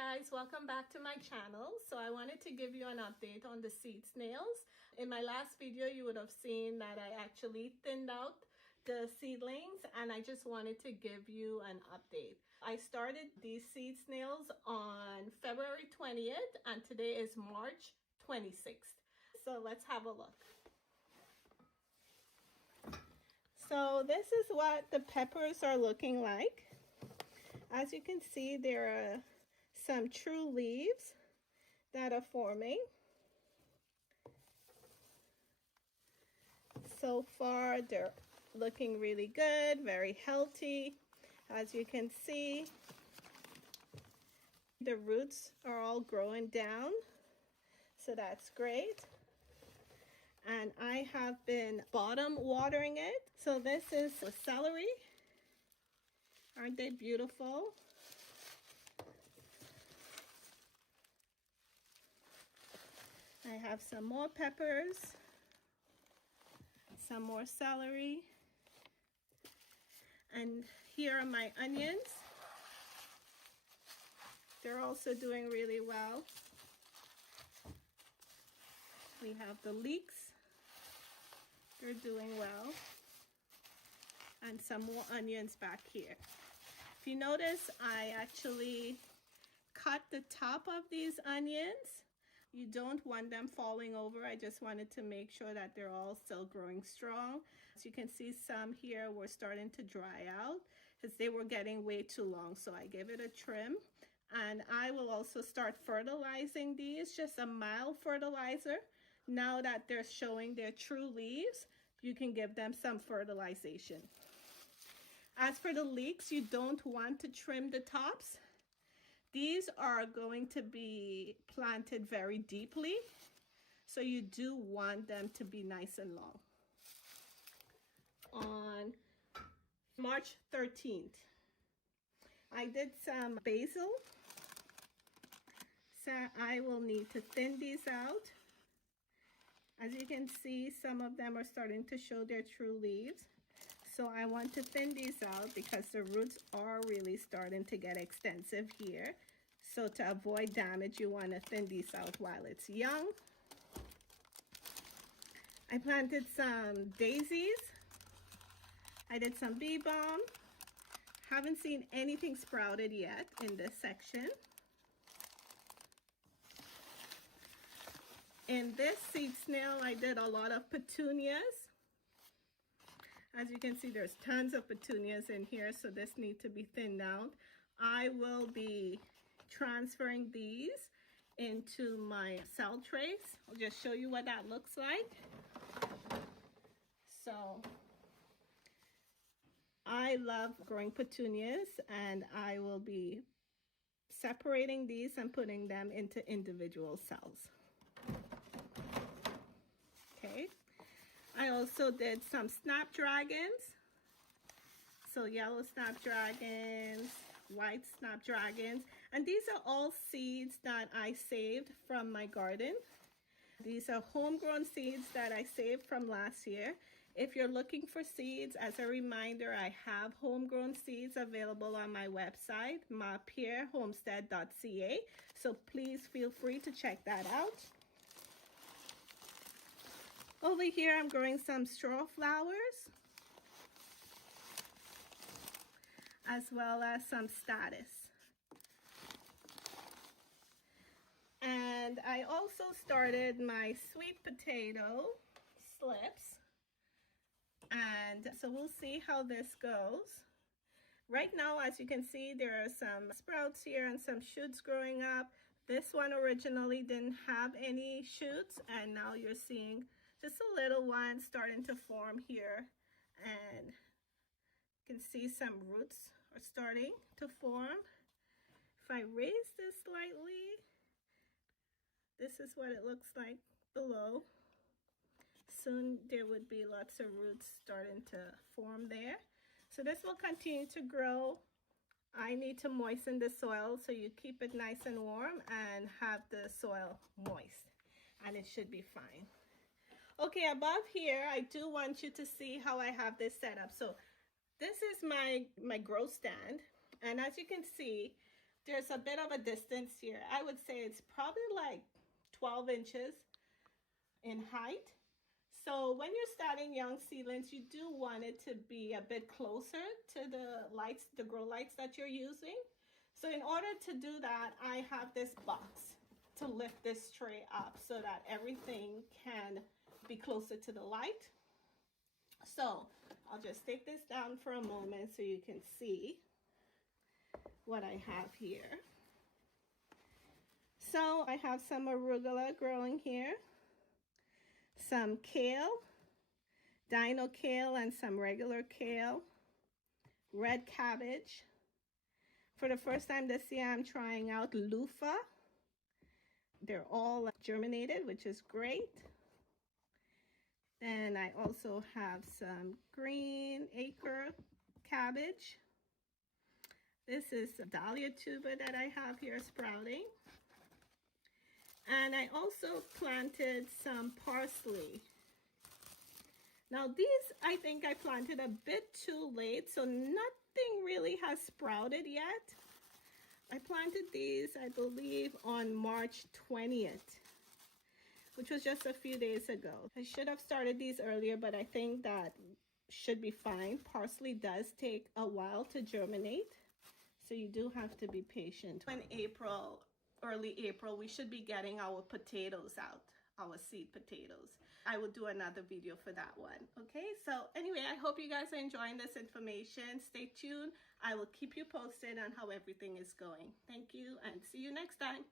guys, welcome back to my channel. So I wanted to give you an update on the seed snails. In my last video you would have seen that I actually thinned out the seedlings, and I just wanted to give you an update. I started these seed snails on February 20th and today is March 26th. So let's have a look. So this is what the peppers are looking like. As you can see, there are some true leaves that are forming. So far, they're looking really good, very healthy. As you can see, the roots are all growing down, so that's great. And I have been bottom watering it. So this is the celery. Aren't they beautiful? I have some more peppers, some more celery, and here are my onions. They're also doing really well. We have the leeks. They're doing well. And some more onions back here. If you notice, I actually cut the top of these onions. You don't want them falling over. I just wanted to make sure that they're all still growing strong. As you can see, some here were starting to dry out because they were getting way too long. So I gave it a trim. And I will also start fertilizing these, just a mild fertilizer. Now that they're showing their true leaves, you can give them some fertilization. As for the leeks, you don't want to trim the tops. These are going to be planted very deeply, so you do want them to be nice and long. On March 13th, I did some basil, so I will need to thin these out. As you can see, some of them are starting to show their true leaves. So I want to thin these out because the roots are really starting to get extensive here. So to avoid damage, you want to thin these out while it's young. I planted some daisies. I did some bee balm. Haven't seen anything sprouted yet in this section. In this seed snail, I did a lot of petunias. As you can see, there's tons of petunias in here, so this needs to be thinned out. I will be transferring these into my cell trays. I'll just show you what that looks like. So I love growing petunias, and I will be separating these and putting them into individual cells. Okay. I also did some snapdragons. So yellow snapdragons, white snapdragons. And these are all seeds that I saved from my garden. These are homegrown seeds that I saved from last year. If you're looking for seeds, as a reminder, I have homegrown seeds available on my website, mapierhomestead.ca. So please feel free to check that out. Over here, I'm growing some straw flowers, as well as some statice. And I also started my sweet potato slips. And so we'll see how this goes. Right now, as you can see, there are some sprouts here and some shoots growing up. This one originally didn't have any shoots, and now you're seeing just a little one starting to form here, and you can see some roots are starting to form. If I raise this slightly, this is what it looks like below. Soon there would be lots of roots starting to form there. So this will continue to grow. I need to moisten the soil, so you keep it nice and warm and have the soil moist, and it should be fine. Okay, above here, I do want you to see how I have this set up. So this is my grow stand. And as you can see, There's a bit of a distance here. I would say it's probably like 12 inches in height. So when you're starting young seedlings, you do want it to be a bit closer to the lights, the grow lights that you're using. So in order to do that, I have this box to lift this tray up so that everything can be closer to the light. So I'll just take this down for a moment so you can see what I have here. So I have some arugula growing here, some kale, dino kale and some regular kale, red cabbage. For the first time this year, I'm trying out loofah. They're all germinated, which is great. And I also have some green acre cabbage. This is a dahlia tuber that I have here sprouting. And I also planted some parsley. Now these, I think I planted a bit too late, so nothing really has sprouted yet. I planted these, I believe, on March 20th, which was just a few days ago. I should have started these earlier, but I think that should be fine. Parsley does take a while to germinate, so you do have to be patient. In April, early April, we should be getting our potatoes out, our seed potatoes. I will do another video for that one. Okay, so anyway, I hope you guys are enjoying this information. Stay tuned. I will keep you posted on how everything is going. Thank you, and see you next time.